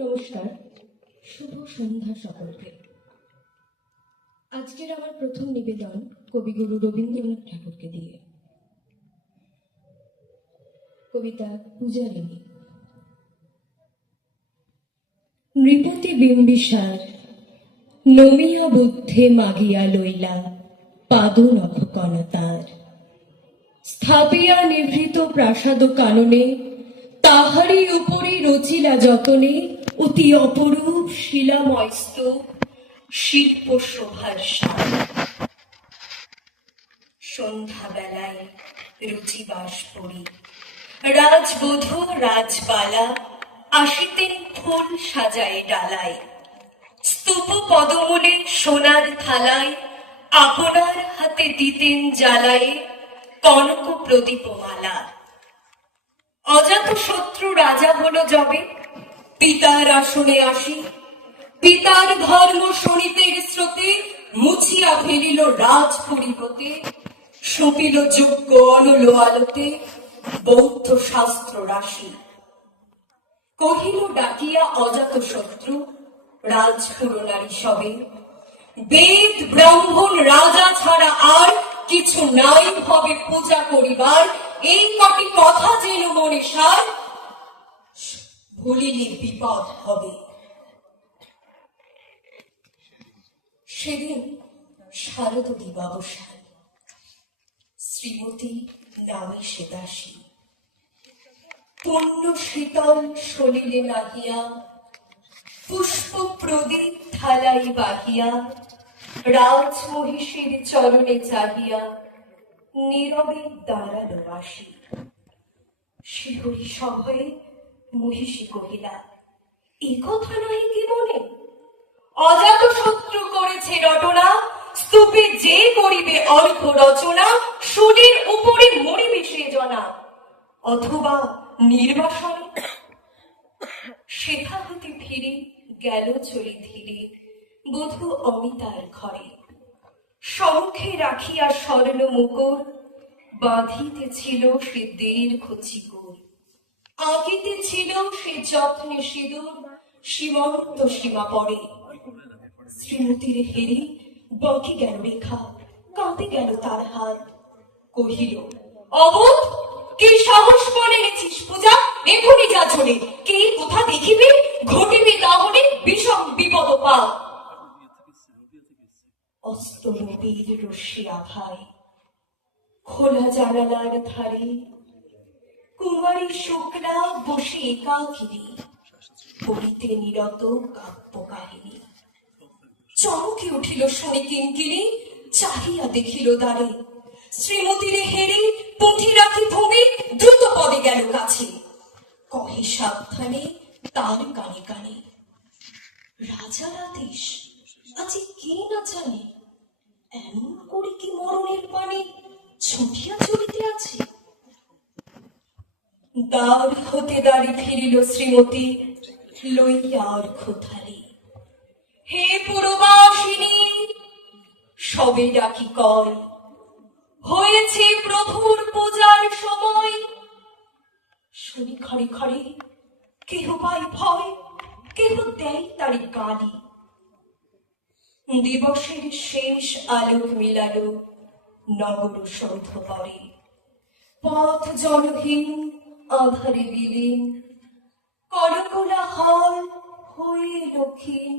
নমস্কার, শুভ সন্ধ্যা সকলকে। আজকের আমার প্রথম নিবেদন কবিগুরু রবীন্দ্রনাথ ঠাকুরকে দিয়ে। কবিতা পূজারিণী। নৃপতি বিম্বিসার নমিয়া বুদ্ধে মাগিয়া লইলা পাদনখ কনতার, স্থাপিয়া নিভৃত প্রাসাদ কাননে তাহারই উপরে রচিলা যতনে অতি অপরূপ শিলাময় স্তূপ শিল্প শোভার সার। সন্ধ্যাবেলায় রুচিবাস পড়ি রাজবধূ রাজবালা আসিতেন ফুল সাজায় ডালায়, স্তূপ পদমূলে সোনার থালায় আপনার হাতে দিতেন জ্বালায় কনক প্রদীপমালা। অজাত শত্রু রাজা হলো যবে পিতার আসনে আসি, পিতার ধর্ম শোণিতের স্রোতে মুছিয়া ফেলিল রাজ পরিবতে, সঁপিল যোগ্য অনল আলোতে বৌদ্ধ শাস্ত্র রাশি। কহিল ডাকিয়া অজাত শত্রু রাজপুরনারী সবে, বেদ ব্রাহ্মণ রাজা ছাড়া আর কিছু নাই হবে পূজা করিবার, এই কটি কথা যেন মনে সার, ভুলিলে বিপদ হবে। সেদিন শারদ দিবাবসান, শ্রীমতী নামে সে দাসী, পুণ্য শীতল সলিলে নাহিয়া পুষ্প প্রদীপ থালাই বাহিয়া রাজ মহিষীর চরণে চাহিয়া নীরবে দাঁড়ালো আসি। শিহরি সভয়ে মহিষী কহিলা, এ কথা নয় কি মনে? অজাত শত্রু করেছে রটনা, স্তূপে যে করিবে অর্ঘ রচনা, শুলির উপরে মরিবে সে জনা, অথবা নির্বাসনে। সেথা হতে ফিরে গেল চলি ধীরে বধূ অমিতার ঘরে, সম্মুখে রাখিয়া স্বর্ণ মুকুর বাঁধিতে ছিল সে দীর্ঘ চিকুর, আঁকিতে ছিল সে যত্নে সিঁদুর সীমন্ত সীমা পড়ে। শ্রীমতীর হেরি বাঁকি গেল রেখা, কাঁপে গেল তার হাত, কহিল, অবোধ কি সাহস করে এনেছিস পূজা, এখনই যা চলে, কে কোথা দেখিবে, ঘটিবে তাহলে বিষম বিপদ পা। অস্তরূপীর রশ্মি আভায় খোলা জানালার ধারে কুমারী শুক্লা বসে একাকিনী পড়িতে নিরত কাব্য কাহিনী। চমকে উঠিল শুনে কিঙ্কিনী, চাহিয়া দেখিল দ্বারে শ্রীমতীর হেরে পুঁথি রাখি ভূমি দ্রুত পদে গেল কাছে, কহে সাবধানে তার কানে কানে, রাজার আদেশ আজি কে না জানে, এমন করে কি মরণের পানে ছুটিয়া চলিতে আছে। দ্বার হতে দ্বারে ফিরিল শ্রীমতী লইয়া অর্ঘ থালি, হে পুরবাসিনী সবে ডাকি কয়, হয়েছে প্রভুর পূজার সময়। শুনি খড়ে খড়ে কেহ পায় ভয়, কেহ দেয় তারি গালি। দিবসের শেষ আলোক মিলালো নগর সৌধ পরে, পথ জনহীন আধারে বিলীন, কলকলা হল হয়ে লক্ষীন।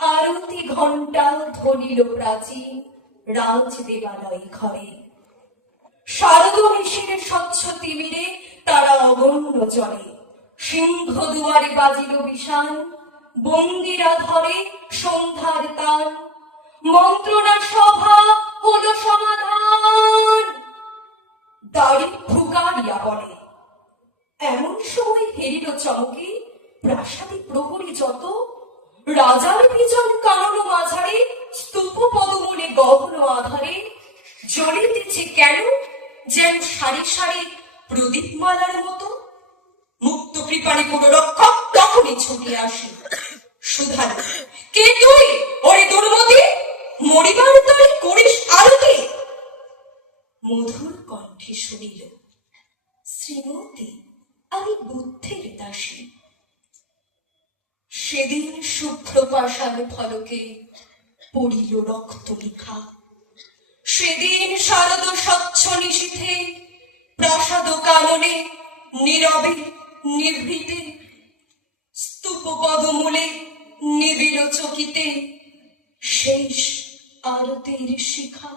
আরতি ঘণ্টা ধ্বনিল প্রাচীন রাজ দেবালয় ঘরে, শারদ নিশিরে স্বচ্ছ তিমিরে তারা অগণ্য জলে, সিংহ দুয়ারে বাজিল বিষান, বন্দিরা ধরে সন্ধ্যার তান, মন্ত্রণা সভা হলো সমাধান। দাড়ি ফুকারিয়া বলে, এমন সময় হেরিল চমকে প্রাসাদে প্রহরী যত, রাজার বিজন কানন মাঝারে স্তূপ পদমূলে গহন আধারে, জ্বলিতেছে কেন যেন সারি সারি প্রদীপমালার মতো। মুক্ত কৃপাণী কোন রক্ষক তখনই ছুটিয়া আসি, শুধালো, কে তুই ওরে দুর্মতি, মরিবার তরে করিস আরতি। মধুর কণ্ঠে শুনিল, শ্রীমতী আমি বুদ্ধের দাসী। সেদিন শুভ্র পাষাণ ফলকে পড়িল রক্ত লিখা। সেদিন শারদ স্বচ্ছ নিশীথে প্রাসাদ কাননে নীরবে নিভৃতে স্তূপ পদমূলে নিবিড় চকিতে শেষ আরতির শিখা।